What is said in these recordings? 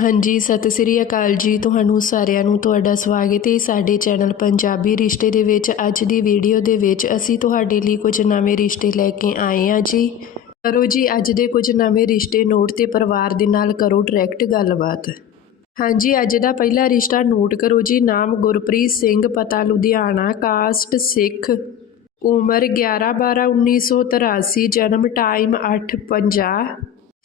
ਹਾਂਜੀ, ਸਤਿ ਸ੍ਰੀ ਅਕਾਲ ਜੀ। ਤੁਹਾਨੂੰ ਸਾਰਿਆਂ ਨੂੰ ਤੁਹਾਡਾ ਸਵਾਗਤ ਹੈ ਸਾਡੇ ਚੈਨਲ ਪੰਜਾਬੀ ਰਿਸ਼ਤੇ ਦੇ ਵਿੱਚ। ਅੱਜ ਦੀ ਵੀਡੀਓ ਦੇ ਵਿੱਚ ਅਸੀਂ ਤੁਹਾਡੇ ਲਈ ਕੁਝ ਨਵੇਂ ਰਿਸ਼ਤੇ ਲੈ ਕੇ ਆਏ ਹਾਂ ਜੀ। ਕਰੋ ਜੀ, ਅੱਜ ਦੇ ਕੁਝ ਨਵੇਂ ਰਿਸ਼ਤੇ ਨੋਟ ਤੇ ਪਰਿਵਾਰ ਦੇ ਨਾਲ ਕਰੋ ਡਾਇਰੈਕਟ ਗੱਲਬਾਤ। ਹਾਂਜੀ, ਅੱਜ ਦਾ ਪਹਿਲਾ ਰਿਸ਼ਤਾ ਨੋਟ ਕਰੋ ਜੀ। ਨਾਮ ਗੁਰਪ੍ਰੀਤ ਸਿੰਘ, ਪਤਾ ਲੁਧਿਆਣਾ, ਕਾਸਟ ਸਿੱਖ, ਉਮਰ 11 12 1983 ਜਨਮ ਟਾਈਮ 8:50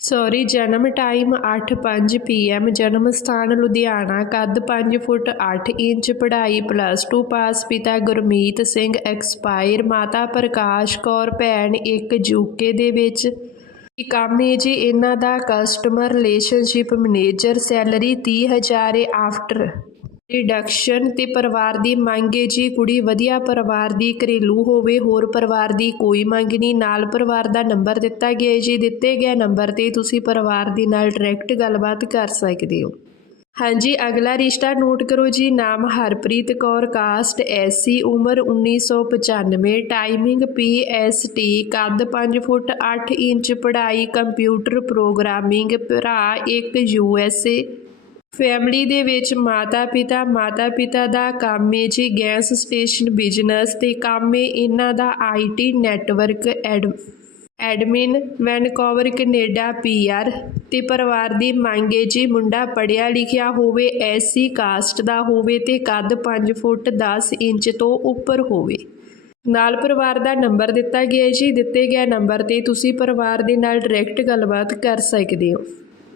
ਸੌਰੀ, ਜਨਮ ਟਾਈਮ 8:05 ਪੀਐਮ, ਜਨਮ ਸਥਾਨ ਲੁਧਿਆਣਾ, ਕੱਦ 5 ਫੁੱਟ 8 ਇੰਚ, ਪੜ੍ਹਾਈ ਪਲੱਸ 2 ਪਾਸ ਪਿਤਾ ਗੁਰਮੀਤ ਸਿੰਘ, ਐਕਸਪਾਇਰ ਮਾਤਾ ਪ੍ਰਕਾਸ਼ ਕੌਰ, ਭੈਣ ਇੱਕ ਯੂਕੇ ਦੇ ਵਿੱਚ। ਕੀ ਕੰਮ ਹੈ ਜੀ? ਇਹਨਾਂ ਦਾ ਕਸਟਮਰ ਰਿਲੇਸ਼ਨਸ਼ਿਪ ਮੈਨੇਜਰ ਸੈਲਰੀ 30000 ਹੈ ਆਫਟਰ ਰਿਡਕਸ਼ਨ ਤੇ ਪਰਿਵਾਰ ਦੀ ਮੰਗ ਹੈ, ਜੀ ਕੁੜੀ ਵਧੀਆ ਪਰਿਵਾਰ ਦੀ ਘਰੇਲੂ ਹੋਵੇ, ਹੋਰ ਪਰਿਵਾਰ ਦੀ ਕੋਈ ਮੰਗ ਨਹੀਂ। ਨਾਲ ਪਰਿਵਾਰ ਦਾ ਨੰਬਰ ਦਿੱਤਾ ਗਿਆ ਹੈ, ਜੀ ਦਿੱਤੇ ਗਏ ਨੰਬਰ ਤੇ ਤੁਸੀਂ ਪਰਿਵਾਰ ਦੇ ਨਾਲ ਡਾਇਰੈਕਟ ਗੱਲਬਾਤ ਕਰ ਸਕਦੇ ਹੋ। ਹਾਂਜੀ, ਅਗਲਾ ਰਿਸ਼ਤਾ ਨੋਟ ਕਰੋ ਜੀ। ਨਾਮ ਹਰਪ੍ਰੀਤ ਕੌਰ ਕਾਸਟ ਐਸਸੀ ਉਮਰ 1995 ਟਾਈਮਿੰਗ ਪੀਐਸਟੀ ਕੱਦ 5 ਫੁੱਟ 8 ਇੰਚ, ਪੜ੍ਹਾਈ ਕੰਪਿਊਟਰ ਪ੍ਰੋਗਰਾਮਿੰਗ ਭਰਾ ਇੱਕ ਯੂਐਸਏ ਫੈਮਿਲੀ ਦੇ ਵਿੱਚ ਮਾਤਾ ਪਿਤਾ ਮਾਤਾ ਪਿਤਾ ਦਾ ਕੰਮ ਹੈ ਜੀ ਗੈਸ ਸਟੇਸ਼ਨ ਬਿਜ਼ਨਸ ਤੇ ਕੰਮ ਹੈ ਇਹਨਾਂ ਦਾ IT network ad admin Vancouver Canada PR ਤੇ ਪਰਿਵਾਰ ਦੀ ਮੰਗ ਹੈ ਜੀ ਮੁੰਡਾ ਪੜਿਆ ਲਿਖਿਆ ਹੋਵੇ ਐਸਸੀ ਕਾਸਟ ਦਾ ਹੋਵੇ ਤੇ ਕੱਦ 5 ਫੁੱਟ 10 ਇੰਚ ਤੋਂ ਉੱਪਰ ਹੋਵੇ। ਨਾਲ ਪਰਿਵਾਰ ਦਾ ਨੰਬਰ ਦਿੱਤਾ ਗਿਆ ਜੀ, ਦਿੱਤੇ ਗਿਆ ਨੰਬਰ ਤੇ ਤੁਸੀਂ ਪਰਿਵਾਰ ਦੇ ਨਾਲ ਡਾਇਰੈਕਟ ਗੱਲਬਾਤ ਕਰ ਸਕਦੇ ਹੋ।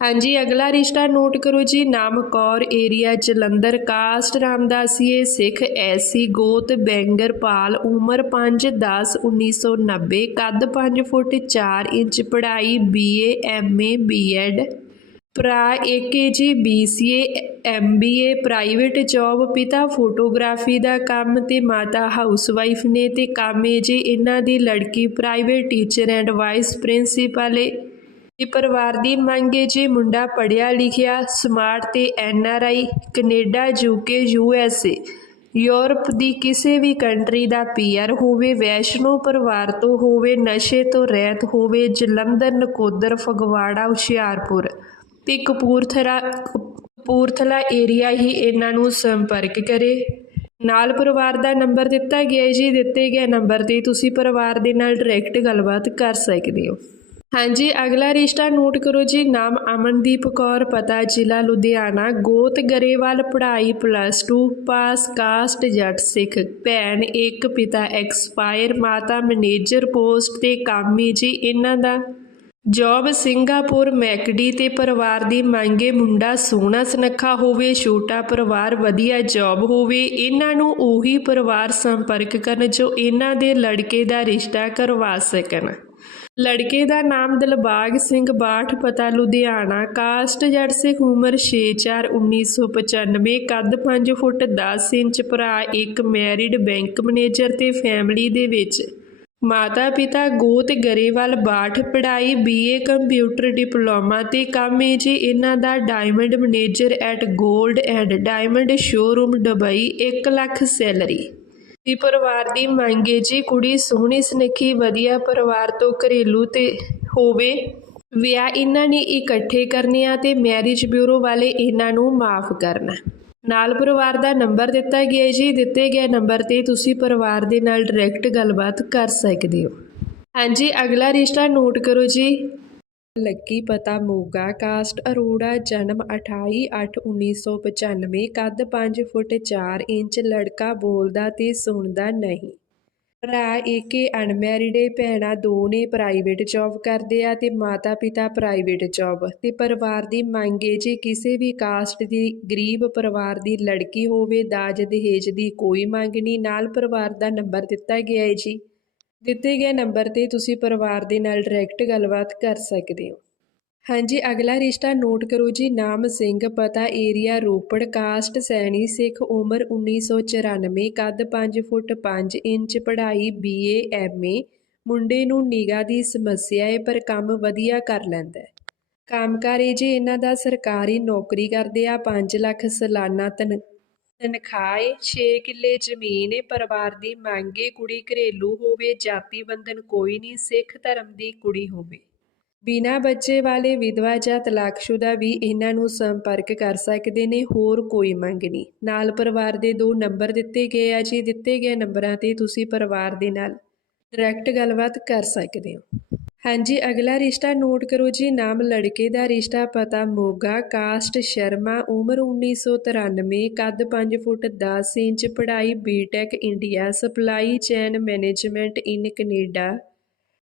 ਹਾਂਜੀ, ਅਗਲਾ ਰਿਸ਼ਤਾ ਨੋਟ ਕਰੋ ਜੀ। ਨਾਮ Kaur area Jalandhar, caste Ramdasia Sikh SC ਗੋਤ ਬੈਂਗਰ ਪਾਲ ਉਮਰ 5 10 1990 ਕੱਦ 5 ਫੁੱਟ 4 ਇੰਚ, ਪੜ੍ਹਾਈ ਬੀਏ ਐਮਏ ਬੀਐਡ। ਭਰਾ ਏਕੇ ਜੀ ਬੀਸੀਏ ਐਮਬੀਏ ਪ੍ਰਾਈਵੇਟ ਜੌਬ, ਪਿਤਾ ਫੋਟੋਗ੍ਰਾਫੀ ਦਾ ਕੰਮ ਤੇ ਮਾਤਾ ਹਾਊਸਵਾਈਫ ਨੇ ਤੇ ਕੰਮ ਹੈ ਜੀ ਇਹਨਾਂ ਦੀ ਲੜਕੀ private teacher and vice principal ਏ। ਇਹ ਪਰਿਵਾਰ ਦੀ ਮੰਗ ਹੈ ਜੇ ਮੁੰਡਾ ਪੜਿਆ ਲਿਖਿਆ, ਸਮਾਰਟ ਤੇ N R I, Canada UK U S A, Europe ਦੀ ਕਿਸੇ ਵੀ ਕੰਟਰੀ ਦਾ ਪੀਆਰ ਹੋਵੇ, ਵੈਸ਼ਨੋ ਪਰਿਵਾਰ ਤੋਂ ਹੋਵੇ, ਨਸ਼ੇ ਤੋਂ ਰਹਿਤ ਹੋਵੇ, ਜਲੰਧਰ, ਨਕੋਦਰ, ਫਗਵਾੜਾ, ਹੁਸ਼ਿਆਰਪੁਰ ਤੇ ਕਪੂਰਥਲਾ ਕਪੂਰਥਲਾ ਏਰੀਆ ਹੀ ਇਹਨਾਂ ਨੂੰ ਸੰਪਰਕ ਕਰੇ। ਨਾਲ ਪਰਿਵਾਰ ਦਾ ਨੰਬਰ ਦਿੱਤਾ ਗਿਆ ਜੀ, ਦਿੱਤੇ ਗਏ ਨੰਬਰ ਤੇ ਤੁਸੀਂ ਪਰਿਵਾਰ ਦੇ ਨਾਲ ਡਾਇਰੈਕਟ ਗੱਲਬਾਤ ਕਰ ਸਕਦੇ ਹੋ। ਹਾਂਜੀ, ਅਗਲਾ ਰਿਸ਼ਤਾ ਨੋਟ ਕਰੋ ਜੀ। ਨਾਮ ਅਮਨਦੀਪ ਕੌਰ, ਪਤਾ ਜ਼ਿਲ੍ਹਾ ਲੁਧਿਆਣਾ। ਗੋਤ ਗਰੇਵਾਲ, ਪੜ੍ਹਾਈ ਪਲੱਸ 2 ਪਾਸ ਕਾਸਟ ਜੱਟ, ਸਿੱਖ। ਭੈਣ, ਇੱਕ ਪਿਤਾ ਐਕਸਪਾਇਰ ਮਾਤਾ ਮੈਨੇਜਰ ਪੋਸਟ ਤੇ ਕਾਮੀ ਜੀ, ਇਹਨਾਂ ਦਾ। ਜੌਬ ਸਿੰਗਾਪੁਰ, ਮੈਕਡੀ ਤੇ ਪਰਿਵਾਰ ਦੀ ਮੰਗੇ, ਮੁੰਡਾ ਸੋਹਣਾ ਸੁਨੱਖਾ ਹੋਵੇ, ਛੋਟਾ ਪਰਿਵਾਰ, ਵਧੀਆ ਜੌਬ ਹੋਵੇ, ਇਹਨਾਂ ਨੂੰ ਉਹੀ ਪਰਿਵਾਰ ਸੰਪਰਕ ਕਰਨ ਜੋ ਇਹਨਾਂ ਦੇ ਲੜਕੇ ਦਾ ਰਿਸ਼ਤਾ ਕਰਵਾ ਸਕਣ। ਲੜਕੇ ਦਾ ਨਾਮ ਦਿਲਬਾਗ ਸਿੰਘ ਬਾਠ, ਪਤਾ ਲੁਧਿਆਣਾ, ਕਾਸਟ ਜੱਟ ਸਿੱਖ ਉਮਰ 6/4 1995 ਕੱਦ 5 ਫੁੱਟ 10 ਇੰਚ, ਭਰਾ ਇੱਕ ਮੈਰਿਡ ਬੈਂਕ ਮੈਨੇਜਰ ਤੇ ਫੈਮਿਲੀ ਦੇ ਵਿੱਚ। ਮਾਤਾ ਪਿਤਾ ਗੋਤ ਗਰੇਵਾਲ ਬਾਠ, ਪੜ੍ਹਾਈ, ਬੀਏ, ਕੰਪਿਊਟਰ, ਡਿਪਲੋਮਾ ਤੇ ਕੰਮ ਹੈ ਜੀ ਇਹਨਾਂ ਦਾ ਡਾਇਮੰਡ ਮੈਨੇਜਰ ਐਟ 골ਡ and diamond showroom Dubai 1 lakh salary. ਦੀ ਪਰਿਵਾਰ ਦੀ ਮੰਗ ਹੈ ਜੀ, ਕੁੜੀ ਸੋਹਣੀ ਸੁਨੱਖੀ ਵਧੀਆ ਪਰਿਵਾਰ ਤੋਂ ਘਰੇਲੂ ਤੇ ਹੋਵੇ। ਵਿਆਹ ਇਹਨਾਂ ਨੇ ਇਕੱਠੇ ਕਰਨੇ ਆ ਤੇ ਮੈਰਿਜ ਬਿਊਰੋ ਵਾਲੇ ਇਹਨਾਂ ਨੂੰ ਮਾਫ ਕਰਨਾ। ਨਾਲ ਪਰਿਵਾਰ ਦਾ ਨੰਬਰ ਦਿੱਤਾ ਗਿਆ ਜੀ, ਦਿੱਤੇ ਗਏ ਨੰਬਰ ਤੇ ਤੁਸੀਂ ਪਰਿਵਾਰ ਦੇ ਨਾਲ ਡਾਇਰੈਕਟ ਗੱਲਬਾਤ ਕਰ ਸਕਦੇ ਹੋ। ਹਾਂਜੀ, ਅਗਲਾ ਰਿਸ਼ਤਾ ਨੋਟ ਕਰੋ ਜੀ। ਲੱਕੀ ਪਤਾ ਮੋਗਾ। ਕਾਸਟ ਅਰੋੜਾ, ਜਨਮ 28/8/1995 ਕੱਦ 5 ਫੁੱਟ 4 ਇੰਚ, ਲੜਕਾ ਬੋਲਦਾ ਤੇ ਸੁਣਦਾ ਨਹੀਂ। ਭਰਾ ਏਕੇ ਅਨਮੈਰਿਡੇ, ਭੈਣਾਂ ਦੋ ਨੇ ਪ੍ਰਾਈਵੇਟ ਜੌਬ ਕਰਦੇ ਆ ਤੇ ਮਾਤਾ ਪਿਤਾ ਪ੍ਰਾਈਵੇਟ ਜੌਬ। ਤੇ ਪਰਿਵਾਰ ਦੀ ਮੰਗ ਏ ਜੇ ਕਿਸੇ ਵੀ ਕਾਸਟ ਦੀ ਗਰੀਬ ਪਰਿਵਾਰ ਦੀ ਲੜਕੀ ਹੋਵੇ, ਦਾਜ ਦਹੇਜ ਦੀ ਕੋਈ ਮੰਗ ਨਹੀਂ। ਨਾਲ ਪਰਿਵਾਰ ਦਾ ਨੰਬਰ ਦਿੱਤਾ ਗਿਆ ਹੈ ਜੀ। ਦਿੱਤੇ ਗਏ ਨੰਬਰ ਤੇ ਤੁਸੀਂ ਪਰਿਵਾਰ ਦੇ ਨਾਲ ਡਾਇਰੈਕਟ ਗੱਲਬਾਤ ਕਰ ਸਕਦੇ ਹੋ। ਹਾਂਜੀ, ਅਗਲਾ ਰਿਸ਼ਤਾ ਨੋਟ ਕਰੋ ਜੀ। ਨਾਮ ਸਿੰਘ, ਪਤਾ ਏਰੀਆ ਰੋਪੜ, ਕਾਸਟ, ਸੈਣੀ, ਸਿੱਖ, ਉਮਰ 1994 ਕੱਦ 5 ਫੁੱਟ 5 ਇੰਚ, ਪੜ੍ਹਾਈ ਬੀਏ ਐਮਏ ਮੁੰਡੇ ਨੂੰ ਨਿਗਾਹ ਦੀ ਸਮੱਸਿਆ ਹੈ, ਪਰ ਕੰਮ ਵਧੀਆ ਕਰ ਲੈਂਦਾ ਹੈ। ਕੰਮਕਾਰ ਇਹ ਜੀ ਇਹਨਾਂ ਦਾ ਸਰਕਾਰੀ ਨੌਕਰੀ ਕਰਦੇ ਆ 5 ਲੱਖ ਸਾਲਾਨਾ ਤਨ ਤਨਖਾਹ ਏ, ਛੇ ਕਿੱਲੇ ਜ਼ਮੀਨ ਏ, ਪਰਿਵਾਰ ਦੀ ਮੰਗ ਏ, ਕੁੜੀ ਘਰੇਲੂ ਹੋਵੇ, ਜਾਤੀ ਬੰਧਨ ਕੋਈ ਨਹੀਂ ਸਿੱਖ ਧਰਮ ਦੀ ਕੁੜੀ ਹੋਵੇ। ਬਿਨਾਂ ਬੱਚੇ ਵਾਲੇ ਵਿਧਵਾ ਜਾਂ ਤਲਾਕਸ਼ੁਦਾ ਵੀ ਇਹਨਾਂ ਨੂੰ ਸੰਪਰਕ ਕਰ ਸਕਦੇ ਨੇ, ਹੋਰ ਕੋਈ ਮੰਗ ਨਹੀਂ ਨਾਲ ਪਰਿਵਾਰ ਦੇ ਦੋ ਨੰਬਰ ਦਿੱਤੇ ਗਏ ਆ ਜੀ, ਦਿੱਤੇ ਗਏ ਨੰਬਰਾਂ ਤੇ ਤੁਸੀਂ ਪਰਿਵਾਰ ਦੇ ਨਾਲ ਡਾਇਰੈਕਟ ਗੱਲਬਾਤ ਕਰ ਸਕਦੇ ਹੋ। ਹਾਂਜੀ, ਅਗਲਾ ਰਿਸ਼ਤਾ ਨੋਟ ਕਰੋ ਜੀ, ਨਾਮ ਲੜਕੇ ਦਾ ਰਿਸ਼ਤਾ, ਪਤਾ ਮੋਗਾ, ਕਾਸਟ ਸ਼ਰਮਾ, ਉਮਰ 1993 ਕੱਦ 5 ਫੁੱਟ 10 ਇੰਚ, ਪੜ੍ਹਾਈ BTech India supply chain management in Canada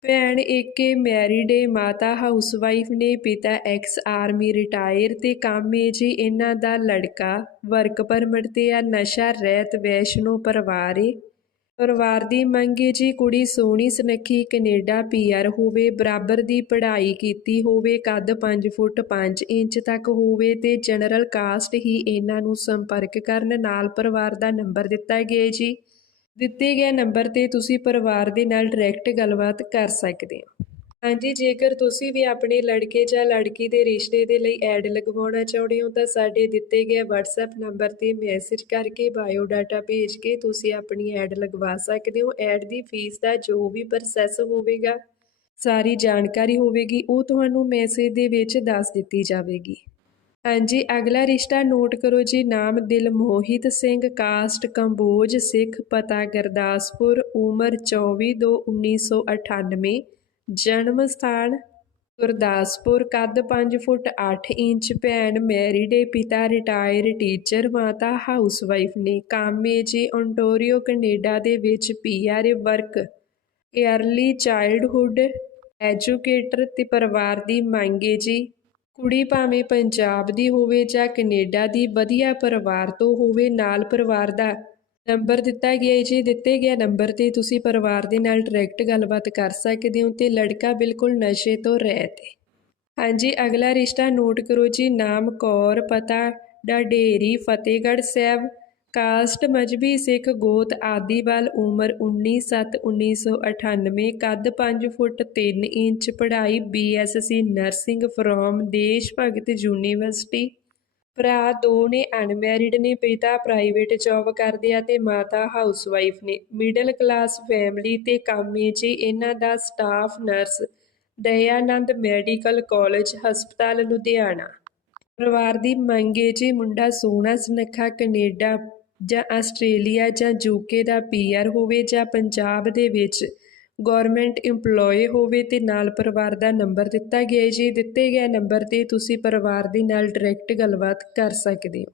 ਭੈਣ ਏਕੇ ਮੈਰਿਡ ਏ, ਮਾਤਾ ਹਾਊਸਵਾਈਫ ਨੇ, ਪਿਤਾ ਐਕਸ ਆਰਮੀ ਰਿਟਾਇਰ ਤੇ ਕੰਮ ਏ ਜੀ, ਇਹਨਾਂ ਦਾ ਲੜਕਾ ਵਰਕ ਪਰਮਿਟ ਤੇ ਆ, ਨਸ਼ਾ, ਰਹਿਤ, ਵੈਸ਼ਨੋ ਪਰਿਵਾਰ ਏ। ਪਰਿਵਾਰ ਦੀ ਮੰਗ ਏ ਜੀ, ਕੁੜੀ ਸੋਹਣੀ, ਸੁਨੱਖੀ, ਕੈਨੇਡਾ ਪੀਆਰ ਹੋਵੇ, ਬਰਾਬਰ ਦੀ ਪੜ੍ਹਾਈ ਕੀਤੀ ਹੋਵੇ, ਕੱਦ 5 ਫੁੱਟ 5 ਇੰਚ ਤੱਕ ਹੋਵੇ ਤੇ ਜਨਰਲ ਕਾਸਟ ਹੀ ਇਹਨਾਂ ਨੂੰ ਸੰਪਰਕ ਕਰਨ ਨਾਲ ਪਰਿਵਾਰ ਦਾ ਨੰਬਰ ਦਿੱਤਾ ਗਿਆ ਜੀ। ਦਿੱਤੇ ਗਏ ਨੰਬਰ ਤੇ ਤੁਸੀਂ ਪਰਿਵਾਰ ਦੇ ਨਾਲ ਡਾਇਰੈਕਟ ਗੱਲਬਾਤ ਕਰ ਸਕਦੇ ਹੋ। ਹਾਂਜੀ, ਜੇਕਰ ਤੁਸੀਂ ਵੀ ਆਪਣੇ ਲੜਕੇ ਜਾਂ ਲੜਕੀ ਦੇ ਰਿਸ਼ਤੇ ਦੇ ਲਈ ਐਡ ਲਗਵਾਉਣਾ ਚਾਹੁੰਦੇ ਹੋ, ਤਾਂ ਸਾਡੇ ਦਿੱਤੇ ਗਏ WhatsApp ਨੰਬਰ ਤੇ ਮੈਸੇਜ ਕਰਕੇ ਬਾਇਓ ਡਾਟਾ ਭੇਜ ਕੇ ਤੁਸੀਂ ਆਪਣੀ ਐਡ ਲਗਵਾ ਸਕਦੇ ਹੋ। ਐਡ ਦੀ ਫੀਸ ਦਾ ਜੋ ਵੀ ਪ੍ਰੋਸੈਸ ਹੋਵੇਗਾ, ਸਾਰੀ ਜਾਣਕਾਰੀ ਹੋਵੇਗੀ, ਉਹ ਤੁਹਾਨੂੰ ਮੈਸੇਜ ਦੇ ਵਿੱਚ ਦੱਸ ਦਿੱਤੀ ਜਾਵੇਗੀ। ਹਾਂਜੀ, ਅਗਲਾ ਰਿਸ਼ਤਾ ਨੋਟ ਕਰੋ ਜੀ, ਨਾਮ ਦਿਲ ਮੋਹਿਤ ਸਿੰਘ ਕਾਸਟ ਕੰਬੋਜ, ਸਿੱਖ, ਪਤਾ ਗੁਰਦਾਸਪੁਰ, ਉਮਰ 24 ਦੋ 1998 ਜਨਮ ਸਥਾਨ ਗੁਰਦਾਸਪੁਰ, ਕੱਦ 5 ਫੁੱਟ 8 ਇੰਚ, ਭੈਣ ਮੈਰਿਡ ਏ, ਪਿਤਾ ਰਿਟਾਇਰ ਟੀਚਰ ਮਾਤਾ ਹਾਊਸਵਾਈਫ ਨੇ ਕਾਮੇ ਜੀ ਓਨਟਾਰੀਓ ਕੈਨੇਡਾ ਦੇ ਵਿੱਚ PR work early childhood educator ਤੇ ਪਰਿਵਾਰ ਦੀ ਮੰਗ ਏ ਜੀ। ਕੁੜੀ ਭਾਵੇਂ ਪੰਜਾਬ ਦੀ ਹੋਵੇ ਜਾਂ ਕੈਨੇਡਾ ਦੀ, ਵਧੀਆ ਪਰਿਵਾਰ ਤੋਂ ਹੋਵੇ, ਨਾਲ ਪਰਿਵਾਰ ਦਾ ਨੰਬਰ ਦਿੱਤਾ ਗਿਆ ਹੈ ਜੀ, ਦਿੱਤੇ ਗਿਆ ਨੰਬਰ ਤੇ ਤੁਸੀਂ ਪਰਿਵਾਰ ਦੇ ਨਾਲ ਡਾਇਰੈਕਟ ਗੱਲਬਾਤ ਕਰ ਸਕਦੇ ਹੋ ਤੇ ਲੜਕਾ ਬਿਲਕੁਲ ਨਸ਼ੇ ਤੋਂ ਰਹਿਤ ਹੈ। ਹਾਂਜੀ, ਅਗਲਾ ਰਿਸ਼ਤਾ ਨੋਟ ਕਰੋ ਜੀ, ਨਾਮ ਕੌਰ, ਪਤਾ ਡਾਢੇਰੀ ਫਤਿਹਗੜ੍ਹ ਸਾਹਿਬ, ਕਾਸਟ ਮਜਬੀ ਸਿੱਖ ਗੋਤ ਆਦੀਵਾਲ ਉਮਰ 19/7/1998 ਕੱਦ 5 ਫੁੱਟ 3 ਇੰਚ, ਪੜ੍ਹਾਈ BSc nursing from Desh Bhagat university ਭਰਾ ਦੋ ਨੇ ਅਨਮੈਰਿਡ ਨੇ, ਪਿਤਾ ਪ੍ਰਾਈਵੇਟ ਜੌਬ ਕਰਦੇ ਆ ਤੇ ਮਾਤਾ ਹਾਊਸਵਾਈਫ ਨੇ। ਮਿਡਲ ਕਲਾਸ ਫੈਮਿਲੀ ਤੇ ਕੰਮੇ ਜੀ, ਇਹਨਾਂ ਦਾ staff nurse Dayanand medical college ਹਸਪਤਾਲ ਲੁਧਿਆਣਾ। ਪਰਿਵਾਰ ਦੀ ਮੰਗੇ ਜੀ, ਮੁੰਡਾ ਸੋਹਣਾ ਸੁਨੱਖਾ ਕੈਨੇਡਾ ਜਾਂ ਆਸਟ੍ਰੇਲੀਆ ਜਾਂ ਯੂਕੇ ਦਾ ਪੀਆਰ ਹੋਵੇ ਜਾਂ ਪੰਜਾਬ ਦੇ ਵਿੱਚ ਗਵਰਨਮੈਂਟ EMPLOYE ਹੋਵੇ ਤੇ ਨਾਲ ਪਰਿਵਾਰ ਦਾ ਨੰਬਰ ਦਿੱਤਾ ਗਿਆ ਹੈ। ਜੀ ਦਿੱਤੇ ਗਏ ਨੰਬਰ ਤੇ ਤੁਸੀਂ ਪਰਿਵਾਰ ਦੇ ਨਾਲ ਡਾਇਰੈਕਟ ਗੱਲਬਾਤ ਕਰ ਸਕਦੇ ਹੋ।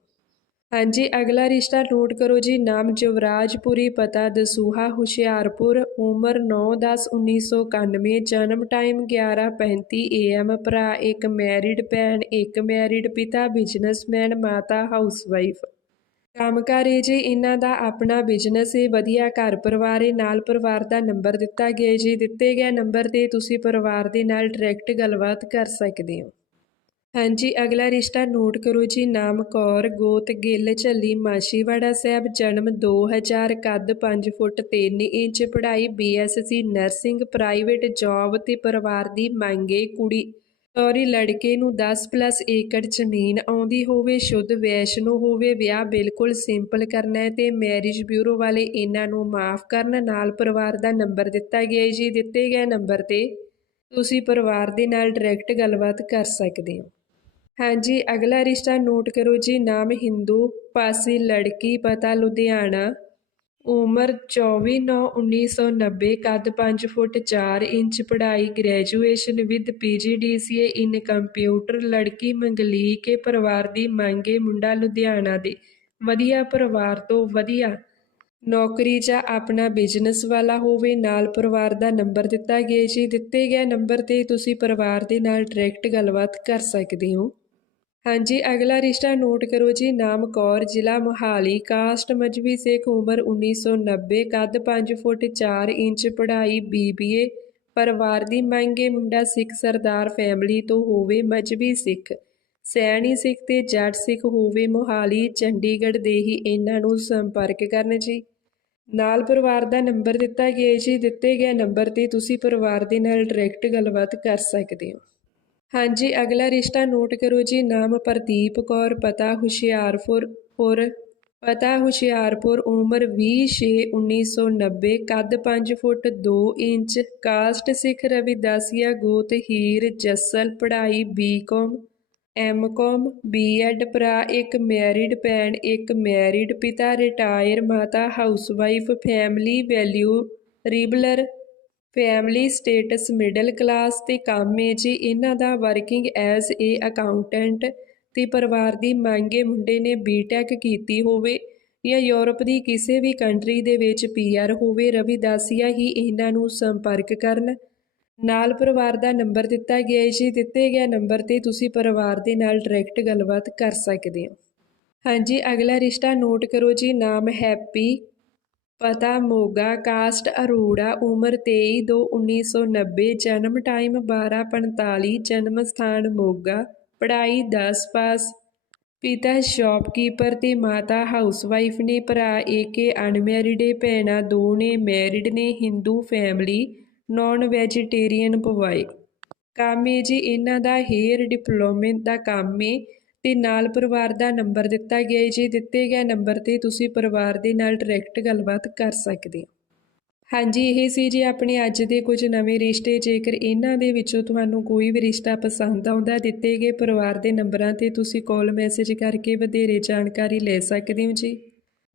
ਹਾਂਜੀ, ਅਗਲਾ ਰਿਸ਼ਤਾ ਨੋਟ ਕਰੋ ਜੀ। ਨਾਮ ਜਵਰਾਜਪੁਰੀ, ਪਤਾ ਦਸੂਹਾ, ਹੁਸ਼ਿਆਰਪੁਰ, ਉਮਰ 9/10/1991 ਜਨਮ ਟਾਈਮ 11:35 AM ਭਰਾ ਇੱਕ ਮੈਰਿਡ ਭੈਣ ਇੱਕ ਮੈਰਿਡ ਪਿਤਾ ਬਿਜ਼ਨਸਮੈਨ ਮਾਤਾ ਹਾਊਸਵਾਈਫ ਕੰਮਕਾਰ ਇਹ ਜੀ ਇਹਨਾਂ ਦਾ ਆਪਣਾ ਬਿਜ਼ਨਸ ਹੈ ਵਧੀਆ ਘਰ ਪਰਿਵਾਰ ਹੈ ਨਾਲ ਪਰਿਵਾਰ ਦਾ ਨੰਬਰ ਦਿੱਤਾ ਗਿਆ ਜੀ ਦਿੱਤੇ ਗਏ ਨੰਬਰ ਤੇ ਤੁਸੀਂ ਪਰਿਵਾਰ ਦੇ ਨਾਲ ਡਾਇਰੈਕਟ ਗੱਲਬਾਤ ਕਰ ਸਕਦੇ ਹੋ। ਹਾਂਜੀ, ਅਗਲਾ ਰਿਸ਼ਤਾ ਨੋਟ ਕਰੋ ਜੀ, ਨਾਮ ਕੌਰ, ਗੋਤ, ਗਿੱਲ, ਝੱਲੀ, ਮਾਸ਼ੀਵਾੜਾ ਸਾਹਿਬ, ਜਨਮ 2000 ਕੱਦ 5 ਫੁੱਟ 3 ਇੰਚ, ਪੜ੍ਹਾਈ ਬੀਐਸਸੀ ਨਰਸਿੰਗ ਪ੍ਰਾਈਵੇਟ ਜੌਬ ਤੇ ਪਰਿਵਾਰ ਦੀ ਮੰਗੇ ਕੁੜੀ ਸੌਰੀ ਲੜਕੇ ਨੂੰ 10 ਪਲੱਸ ਏਕੜ ਜ਼ਮੀਨ ਆਉਂਦੀ ਹੋਵੇ, ਸ਼ੁੱਧ ਵੈਸ਼ਨੋ ਹੋਵੇ, ਵਿਆਹ ਬਿਲਕੁਲ ਸਿੰਪਲ ਕਰਨਾ ਹੈ ਤੇ ਮੈਰਿਜ ਬਿਊਰੋ ਵਾਲੇ ਇਹਨਾਂ ਨੂੰ ਮਾਫ ਕਰਨ। ਨਾਲ ਪਰਿਵਾਰ ਦਾ ਨੰਬਰ ਦਿੱਤਾ ਗਿਆ ਜੀ। ਦਿੱਤੇ ਗਏ ਨੰਬਰ ਤੇ ਤੁਸੀਂ ਪਰਿਵਾਰ ਦੇ ਨਾਲ ਡਾਇਰੈਕਟ ਗੱਲਬਾਤ ਕਰ ਸਕਦੇ ਹੋ। ਹਾਂਜੀ, ਅਗਲਾ ਰਿਸ਼ਤਾ ਨੋਟ ਕਰੋ ਜੀ। ਨਾਮ ਹਿੰਦੂ, ਪਾਸੀ ਲੜਕੀ, ਪਤਾ ਲੁਧਿਆਣਾ। ਉਮਰ 24/9/1990 ਕੱਦ ਪੰਜ ਫੁੱਟ ਚਾਰ ਇੰਚ ਪੜ੍ਹਾਈ ਗ੍ਰੈਜੂਏਸ਼ਨ ਵਿਦ ਪੀ ਜੀ ਡੀ ਸੀ ਏ ਇਨ ਕੰਪਿਊਟਰ ਲੜਕੀ ਮੰਗਲੀਕੇ ਪਰਿਵਾਰ ਦੀ ਮੰਗੇ ਮੁੰਡਾ ਲੁਧਿਆਣਾ ਦੇ। ਵਧੀਆ ਪਰਿਵਾਰ ਤੋਂ ਵਧੀਆ ਨੌਕਰੀ ਜਾਂ ਆਪਣਾ ਬਿਜ਼ਨਸ ਵਾਲਾ ਹੋਵੇ, ਨਾਲ ਪਰਿਵਾਰ ਦਾ ਨੰਬਰ ਦਿੱਤਾ ਗਿਆ ਜੀ। ਦਿੱਤੇ ਗਏ ਨੰਬਰ ਤੇ ਤੁਸੀਂ ਪਰਿਵਾਰ ਦੇ ਨਾਲ ਡਾਇਰੈਕਟ ਗੱਲਬਾਤ ਕਰ ਸਕਦੇ ਹੋ। ਹਾਂਜੀ, ਅਗਲਾ ਰਿਸ਼ਤਾ ਨੋਟ ਕਰੋ ਜੀ, ਨਾਮ ਕੌਰ, ਜ਼ਿਲ੍ਹਾ ਮੋਹਾਲੀ, ਕਾਸਟ ਮਜਬੀ ਸਿੱਖ ਉਮਰ 1990 ਕੱਦ 5 ਫੁੱਟ 4 ਇੰਚ, ਪੜ੍ਹਾਈ ਬੀਬੀਏ ਪਰਿਵਾਰ ਦੀ ਮੰਗੇ ਮੁੰਡਾ ਸਿੱਖ ਸਰਦਾਰ ਫੈਮਿਲੀ ਤੋਂ ਹੋਵੇ ਮਜਬੀ ਸਿੱਖ, ਸੈਣੀ ਸਿੱਖ ਤੇ ਜੱਟ ਸਿੱਖ ਹੋਵੇ ਮੋਹਾਲੀ, ਚੰਡੀਗੜ੍ਹ ਦੇ ਹੀ ਇਹਨਾਂ ਨੂੰ ਸੰਪਰਕ ਕਰਨ ਜੀ। ਨਾਲ ਪਰਿਵਾਰ ਦਾ ਨੰਬਰ ਦਿੱਤਾ ਗਿਆ ਜੀ, ਦਿੱਤੇ ਗਏ ਨੰਬਰ ਤੇ ਤੁਸੀਂ ਪਰਿਵਾਰ ਦੇ ਨਾਲ ਡਾਇਰੈਕਟ ਗੱਲਬਾਤ ਕਰ ਸਕਦੇ ਹੋ। ਹਾਂਜੀ, ਅਗਲਾ ਰਿਸ਼ਤਾ ਨੋਟ ਕਰੋ ਜੀ। ਨਾਮ ਪ੍ਰਦੀਪ ਕੌਰ, ਪਤਾ ਹੁਸ਼ਿਆਰਪੁਰ ਪੁਰ ਪਤਾ ਹੁਸ਼ਿਆਰਪੁਰ, ਉਮਰ 20/6/1990 ਕੱਦ 5 foot 2 inch, caste Sikh Ravidasia, ਗੋਤ ਹੀਰ, ਜੱਸਲ, ਪੜ੍ਹਾਈ ਬੀਕਾਮ, ਐਮਕਾਮ, ਬੀਐਡ ਭਰਾ, ਇੱਕ ਮੈਰਿਡ ਭੈਣ, ਇੱਕ ਮੈਰਿਡ ਪਿਤਾ, ਰਿਟਾਇਰ ਮਾਤਾ, housewife, family value, liberal family status, middle class ਤੇ ਕੰਮ ਹੈ ਜੀ, ਇਹਨਾਂ ਦਾ ਵਰਕਿੰਗ ਐਜ਼ ਏ ਅਕਾਊਂਟੈਂਟ ਤੇ ਪਰਿਵਾਰ ਦੀ ਮੰਗੇ ਮੁੰਡੇ ਨੇ ਬੀਟੈਕ ਕੀਤੀ ਹੋਵੇ ਜਾਂ ਯੂਰਪ ਦੀ ਕਿਸੇ ਵੀ ਕੰਟਰੀ ਦੇ ਵਿੱਚ ਪੀਆਰ ਹੋਵੇ, ਰਵਿਦਾਸੀਆ ਹੀ ਇਹਨਾਂ ਨੂੰ ਸੰਪਰਕ ਕਰਨ। ਨਾਲ ਪਰਿਵਾਰ ਦਾ ਨੰਬਰ ਦਿੱਤਾ ਗਿਆ ਹੈ ਜੀ, ਦਿੱਤੇ ਗਏ ਨੰਬਰ ਤੇ ਤੁਸੀਂ ਪਰਿਵਾਰ ਦੇ ਨਾਲ ਡਾਇਰੈਕਟ ਗੱਲਬਾਤ ਕਰ ਸਕਦੇ ਹੋ। ਹਾਂਜੀ, ਅਗਲਾ ਰਿਸ਼ਤਾ ਨੋਟ ਕਰੋ ਜੀ, ਨਾਮ ਹੈਪੀ ਪਤਾ ਮੋਗਾ ਕਾਸਟ ਅਰੋੜਾ ਉਮਰ ਤੇਈ ਦੋ 1990 ਜਨਮ ਟਾਈਮ 12:45 ਜਨਮ ਸਥਾਨ ਮੋਗਾ, ਪੜ੍ਹਾਈ ਦਸ ਪਾਸ। ਪਿਤਾ ਸ਼ਾਪਕੀਪਰ ਤੇ ਮਾਤਾ ਹਾਊਸਵਾਈਫ ਨੇ ਭਰਾ ਏਕੇ ਅਨਮੈਰਿਡ ਏ ਭੈਣਾਂ ਦੋ ਨੇ ਮੈਰਿਡ ਨੇ, ਹਿੰਦੂ ਫੈਮਿਲੀ, ਨਾਨ ਵੈਜੀਟੇਰੀਅਨ ਪਵਾਏ ਕੰਮ ਏ ਜੀ ਇਹਨਾਂ ਦਾ ਹੇਅਰ ਡਿਪਲੋਮੇ ਦਾ ਕੰਮ ਏ। ਤੇ ਨਾਲ ਪਰਿਵਾਰ ਦਾ ਨੰਬਰ ਦਿੱਤਾ ਗਿਆ ਹੈ। ਜੀ ਦਿੱਤੇ ਗਏ ਨੰਬਰ ਤੇ ਤੁਸੀਂ ਪਰਿਵਾਰ ਦੇ ਨਾਲ ਡਾਇਰੈਕਟ ਗੱਲਬਾਤ ਕਰ ਸਕਦੇ ਹੋ। ਹਾਂਜੀ, ਇਹ ਸੀ ਜੀ ਆਪਣੇ ਅੱਜ ਦੇ ਕੁਝ ਨਵੇਂ ਰਿਸ਼ਤੇ। ਜੇਕਰ ਇਹਨਾਂ ਦੇ ਵਿੱਚੋਂ ਤੁਹਾਨੂੰ ਕੋਈ ਵੀ ਰਿਸ਼ਤਾ ਪਸੰਦ ਆਉਂਦਾ, ਦਿੱਤੇ ਗਏ ਪਰਿਵਾਰ ਦੇ ਨੰਬਰਾਂ ਤੇ ਤੁਸੀਂ ਕਾਲ ਮੈਸੇਜ ਕਰਕੇ ਵਧੇਰੇ ਜਾਣਕਾਰੀ ਲੈ ਸਕਦੇ ਹੋ ਜੀ।